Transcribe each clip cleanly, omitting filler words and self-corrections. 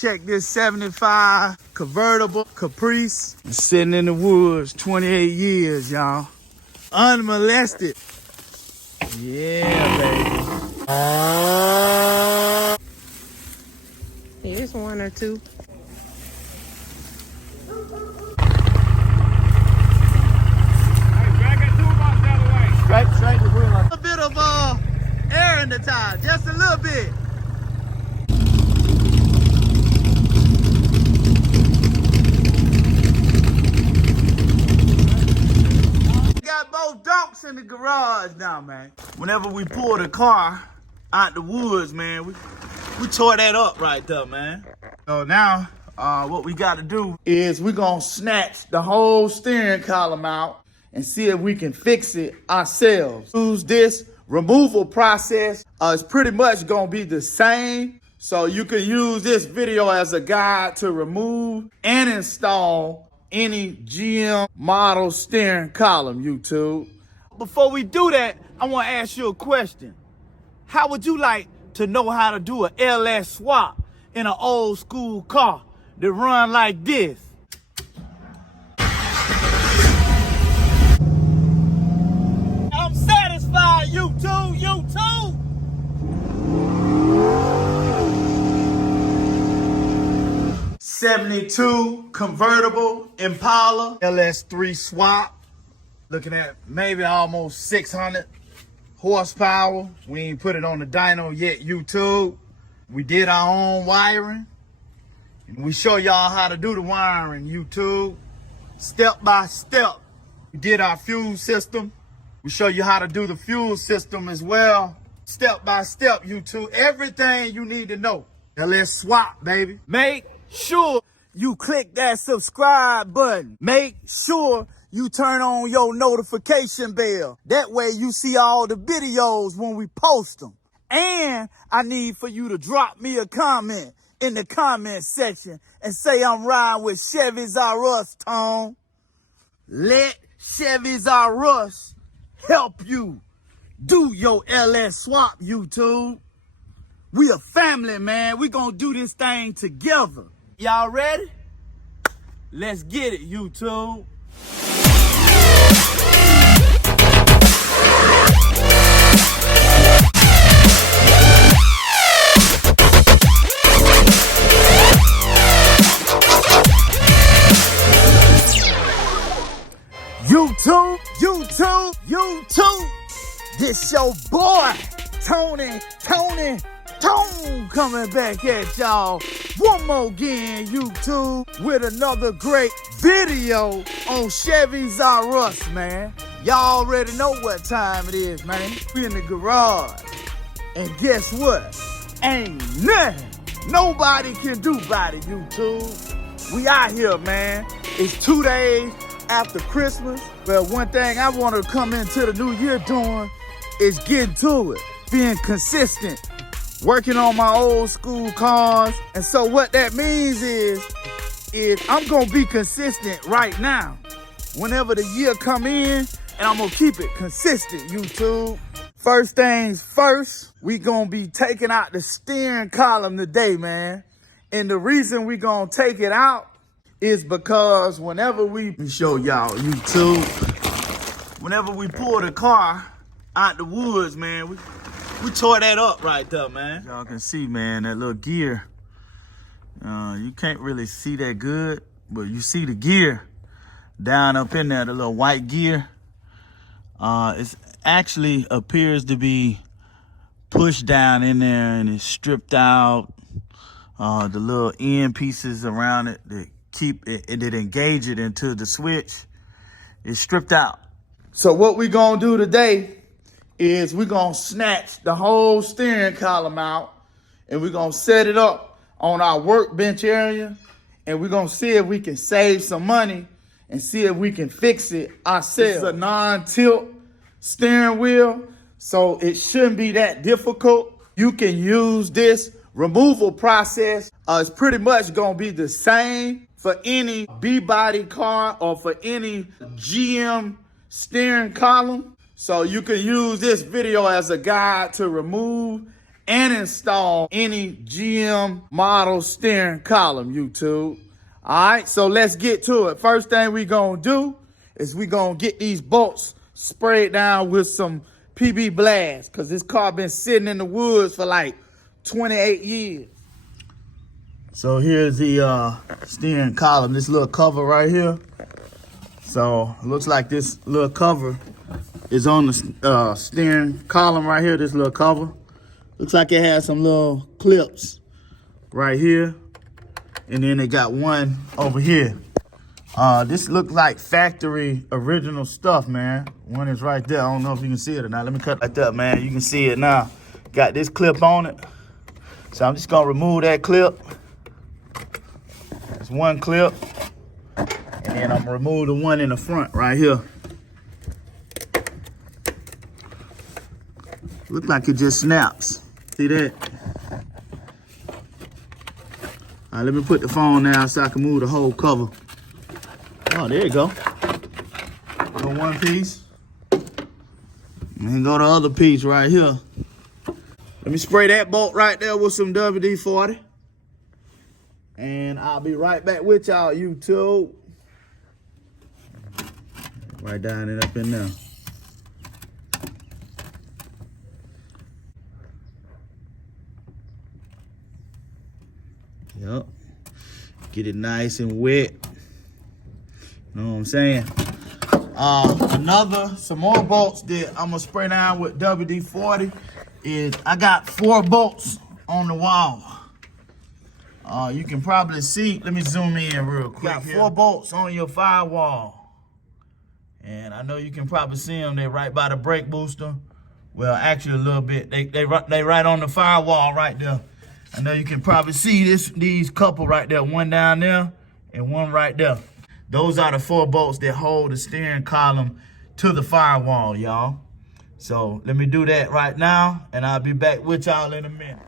Check this 75 convertible Caprice. Been sitting in the woods 28 years, y'all. Unmolested. Yeah, baby. Here's one or two. Straight the wheel. A little bit of air in the tire, just a little bit. Got both donks in the garage now, man. Whenever we pull the car out the woods, man, we tore that up right there, man. So now, what we got to do is we're gonna snatch the whole steering column out and see if we can fix it ourselves. Use this removal process. It's pretty much gonna be the same. So you can use this video as a guide to remove and install any GM model steering column, YouTube. Before we do that, I want to ask you a question. How would you like to know how to do an LS swap in an old school car that run like this? I'm satisfied, YouTube, YouTube. '72 convertible Impala LS3 swap. Looking at maybe almost 600 horsepower. We ain't put it on the dyno yet, YouTube. We did our own wiring. And we show y'all how to do the wiring, YouTube. Step by step. We did our fuel system. We show you how to do the fuel system as well. Step by step, YouTube. Everything you need to know. LS swap, baby. Make sure you click that subscribe button. Make sure you turn on your notification bell. That way you see all the videos when we post them. And I need for you to drop me a comment in the comment section and say I'm riding with Chevys R Us, Tone. Let Chevys R Us help you do your LS swap, YouTube. We a family, man. We gonna do this thing together. Y'all ready? Let's get it, YouTube. YouTube. This your boy, Tone coming back at y'all one more again, YouTube, with another great video on Chevys R Us, man. Y'all already know what time it is, man. We in the garage. And guess what? Ain't nothing nobody can do about it, YouTube. We out here, man. It's 2 days after Christmas. Well, one thing I want to come into the new year doing is getting to it. Being consistent. Working on my old school cars. And so what that means is I'm going to be consistent right now. Whenever the year come in, and I'm going to keep it consistent, YouTube. First things first, we going to be taking out the steering column today, man. And the reason we going to take it out is because whenever let me show y'all, YouTube. Whenever we pull the car out the woods, man, we tore that up right there, man. Y'all can see, man, that little gear. You can't really see that good, but you see the gear down up in there, the little white gear. It actually appears to be pushed down in there and it's stripped out. The little end pieces around it that keep it, that engage it into the switch is stripped out. So what we gonna do today is we're gonna snatch the whole steering column out and we're gonna set it up on our workbench area and we're gonna see if we can save some money and see if we can fix it ourselves. This is a non-tilt steering wheel, so it shouldn't be that difficult. You can use this removal process. It's pretty much gonna be the same for any B-body car or for any GM steering column. So you can use this video as a guide to remove and install any GM model steering column, YouTube. All right, so let's get to it. First thing we gonna do is we gonna get these bolts sprayed down with some PB Blast, because this car been sitting in the woods for like 28 years. So here's the steering column, this little cover right here. So it looks like this little cover is on the steering column right here, this little cover. Looks like it has some little clips right here. And then they got one over here. This looks like factory original stuff, man. One is right there. I don't know if you can see it or not. Let me cut that up, man. You can see it now. Got this clip on it. So I'm just gonna remove that clip. That's one clip. And then I'm gonna remove the one in the front right here. Look like it just snaps. See that? All right, let me put the phone down so I can move the whole cover. Oh, there you go. Go one piece. And then go the other piece right here. Let me spray that bolt right there with some WD-40. And I'll be right back with y'all, YouTube. Right down and up in there. Yep. Get it nice and wet. You know what I'm saying? Some more bolts that I'm gonna spray down with WD-40 is I got 4 bolts on the wall. You can probably see, let me zoom in real quick. Got 4 bolts on your firewall. And I know you can probably see them, they're right by the brake booster. Well, actually a little bit. They right on the firewall right there. I know you can probably see these couple right there, one down there and one right there. Those are the 4 bolts that hold the steering column to the firewall, y'all. So let me do that right now, and I'll be back with y'all in a minute.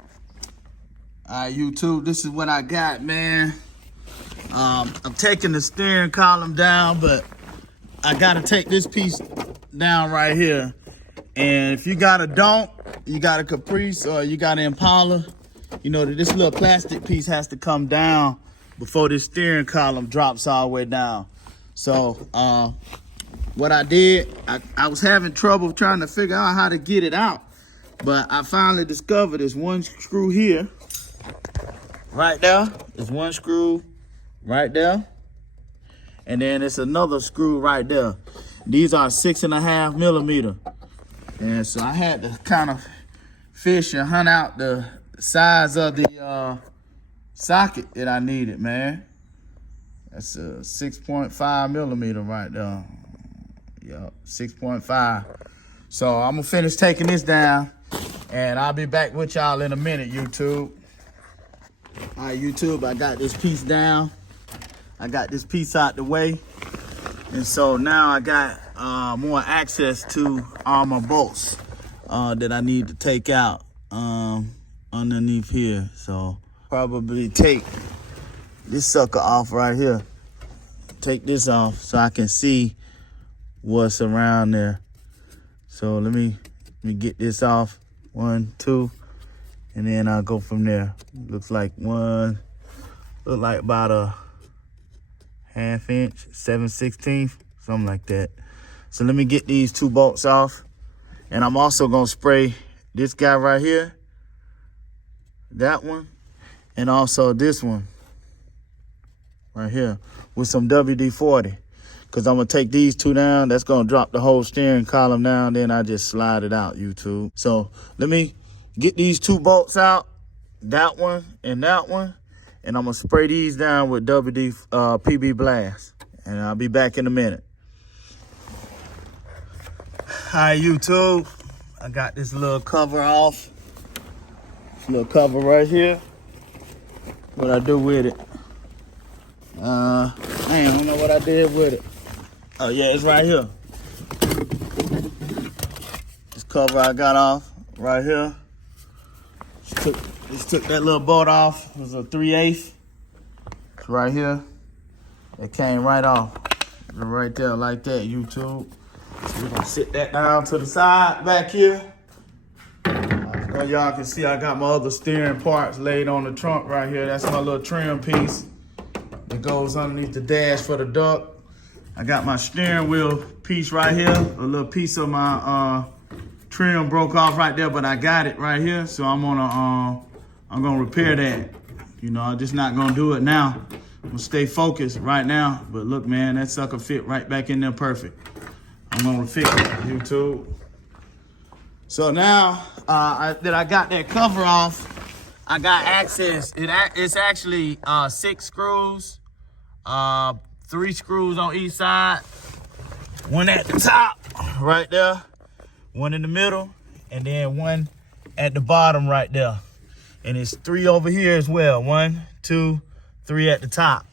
All right, YouTube, this is what I got, man. I'm taking the steering column down, but I gotta take this piece down right here. And if you got a Don't, you got a Caprice, or you got an Impala, you know that this little plastic piece has to come down before this steering column drops all the way down. So what I did, I was having trouble trying to figure out how to get it out, but I finally discovered there's one screw here, right there. There's one screw right there, and then it's another screw right there. These are 6.5 millimeter, and so I had to kind of fish and hunt out the size of the socket that I needed, man. That's a 6.5 millimeter right there. Yep, 6.5. So I'm gonna finish taking this down, and I'll be back with y'all in a minute, YouTube. All right, YouTube, I got this piece down. I got this piece out the way. And so now I got more access to all my bolts that I need to take out underneath here. So probably take this sucker off right here. Take this off so I can see what's around there. So let me get this off. 1, 2, and then I'll go from there. Looks like about a 1/2 inch, 7/16, something like that. So let me get these 2 bolts off. And I'm also gonna spray this guy right here, that one, and also this one right here with some WD-40. Cause I'm gonna take these 2 down. That's gonna drop the whole steering column down. Then I just slide it out, YouTube. So let me get these 2 bolts out, that one and that one. And I'm gonna spray these down with PB Blast. And I'll be back in a minute. Hi, YouTube. I got this little cover off. This little cover right here. What I do with it? I don't know what I did with it. Oh yeah, it's right here. This cover I got off right here. Just took that little bolt off. It was a 3/8. It's right here. It came right off. Right there like that, YouTube. So we're gonna sit that down to the side back here. Let's go Now y'all can see I got my other steering parts laid on the trunk right here. That's my little trim piece that goes underneath the dash for the duct. I got my steering wheel piece right here. A little piece of my trim broke off right there, but I got it right here. So I'm gonna repair that. You know, I'm just not gonna do it now. I'm gonna stay focused right now. But look, man, that sucker fit right back in there perfect. I'm gonna fix it, YouTube. So now that I got that cover off, I got access. It's actually 6 screws, 3 screws on each side. One at the top, right there. One in the middle, and then one at the bottom right there. And it's 3 over here as well. 1, 2, 3 at the top.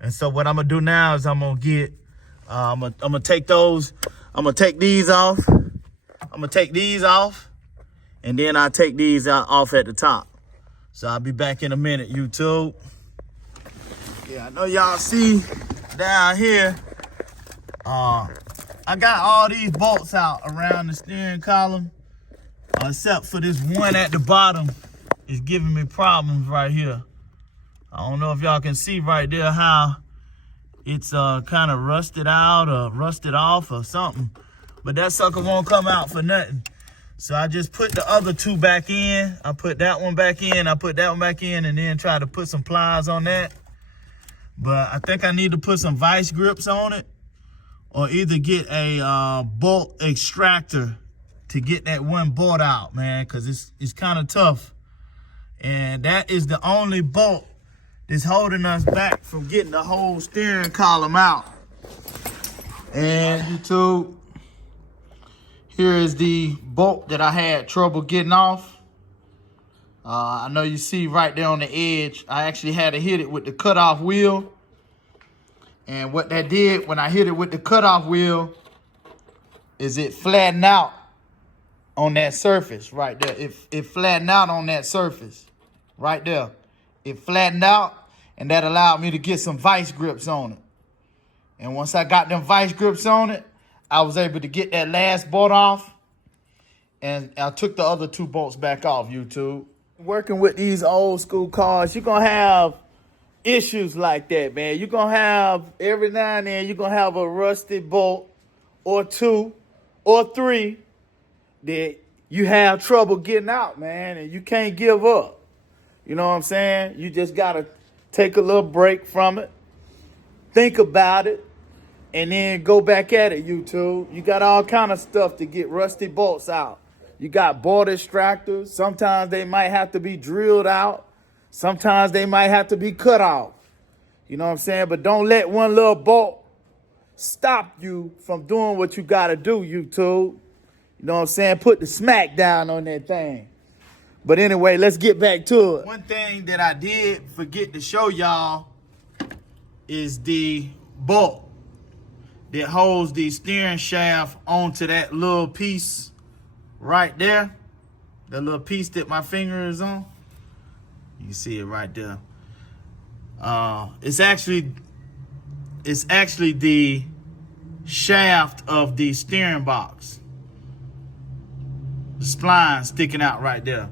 And so what I'm gonna do now is I'm gonna get, I'm gonna take those, I'm gonna take these off. I'm gonna take these off, and then I'll take these off at the top. So I'll be back in a minute, YouTube. Yeah, I know y'all see down here, I got all these bolts out around the steering column, except for this one at the bottom is giving me problems right here. I don't know if y'all can see right there how it's kind of rusted out or rusted off or something. But that sucker won't come out for nothing. So I just put the other 2 back in. I put that one back in. I put that one back in, and then try to put some pliers on that. But I think I need to put some vice grips on it, or either get a bolt extractor to get that one bolt out, man, because it's kind of tough. And that is the only bolt that's holding us back from getting the whole steering column out. And YouTube, here is the bolt that I had trouble getting off. I know you see right there on the edge, I actually had to hit it with the cutoff wheel. And what that did when I hit it with the cutoff wheel is it flattened out on that surface right there. It flattened out on that surface right there. It flattened out, and that allowed me to get some vice grips on it. And once I got them vice grips on it, I was able to get that last bolt off, and I took the other 2 bolts back off, YouTube. Working with these old school cars, you're gonna have issues like that, man. You're gonna have, every now and then, you're gonna have a rusted bolt or 2 or 3 that you have trouble getting out, man, and you can't give up. You know what I'm saying? You just gotta take a little break from it, think about it, and then go back at it, YouTube. You got all kind of stuff to get rusty bolts out. You got bolt extractors. Sometimes they might have to be drilled out. Sometimes they might have to be cut off. You know what I'm saying? But don't let one little bolt stop you from doing what you got to do, YouTube. You know what I'm saying? Put the smack down on that thing. But anyway, let's get back to it. One thing that I did forget to show y'all is the bolt that holds the steering shaft onto that little piece right there. The little piece that my finger is on. You can see it right there. It's actually the shaft of the steering box. The spline sticking out right there.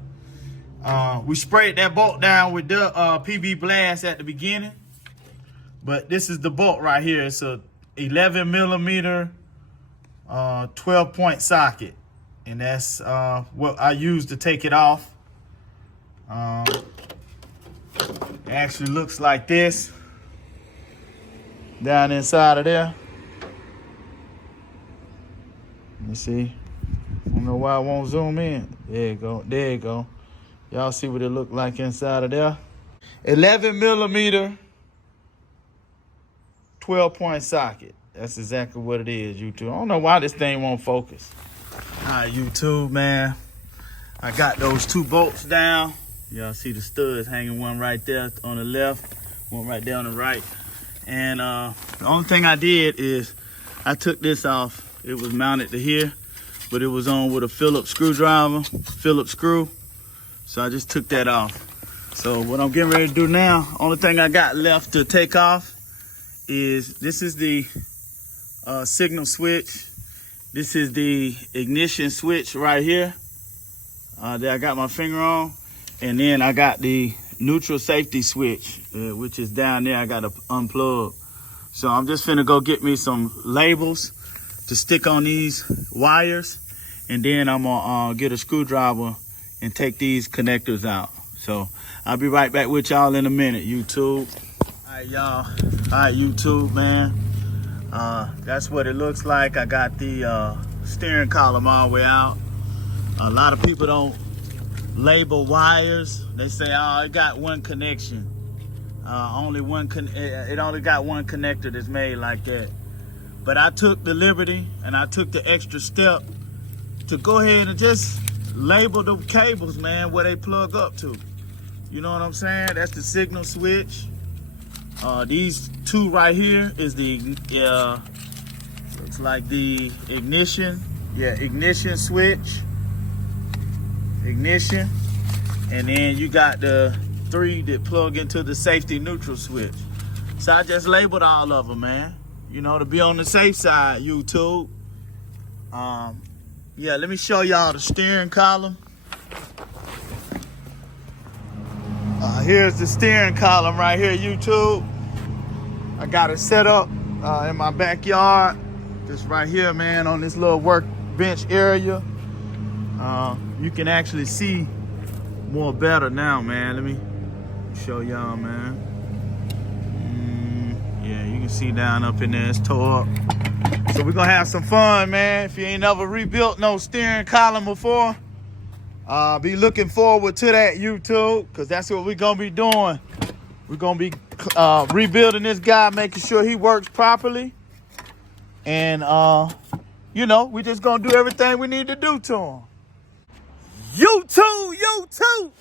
We sprayed that bolt down with the PB Blast at the beginning. But this is the bolt right here. It's a 11 millimeter 12-point socket. And that's what I used to take it off. It actually looks like this down inside of there. Let me see. I don't know why I won't zoom in. There you go. There you go. Y'all see what it looked like inside of there? 11 millimeter 12-point socket. That's exactly what it is, YouTube. I don't know why this thing won't focus. All right, YouTube, man. I got those 2 bolts down. Y'all see the studs hanging, one right there on the left, one right there on the right. And the only thing I did is I took this off. It was mounted to here, but it was on with a Phillips screwdriver, Phillips screw. So I just took that off. So what I'm getting ready to do now, only thing I got left to take off is, this is the signal switch. This is the ignition switch right here. that I got my finger on. And then I got the neutral safety switch, which is down there. I got to unplug. So I'm just finna go get me some labels to stick on these wires. And then I'm gonna get a screwdriver and take these connectors out. So I'll be right back with y'all in a minute, YouTube. All right, y'all. All right, YouTube, man. That's what it looks like. I got the steering column all the way out. A lot of people don't label wires. They say, oh, it got one connection. It only got one connector that's made like that. But I took the liberty and I took the extra step to go ahead and just label the cables, man, where they plug up to. You know what I'm saying? That's the signal switch. These two right here is the looks like the ignition. Yeah, ignition switch. Ignition. And then you got the three that plug into the safety neutral switch. So I just labeled all of them, man. You know, to be on the safe side, YouTube. Yeah, let me show y'all the steering column. Here's the steering column right here, YouTube. I got it set up in my backyard. Just right here, man, on this little workbench area. You can actually see more better now, man. Let me show y'all, man. Yeah, you can see down up in there, it's tore up. So we're gonna have some fun, man. If you ain't never rebuilt no steering column before, be looking forward to that, YouTube, because that's what we're gonna be doing. We're gonna be rebuilding this guy, making sure he works properly. And you know, we just gonna do everything we need to do to him. YouTube.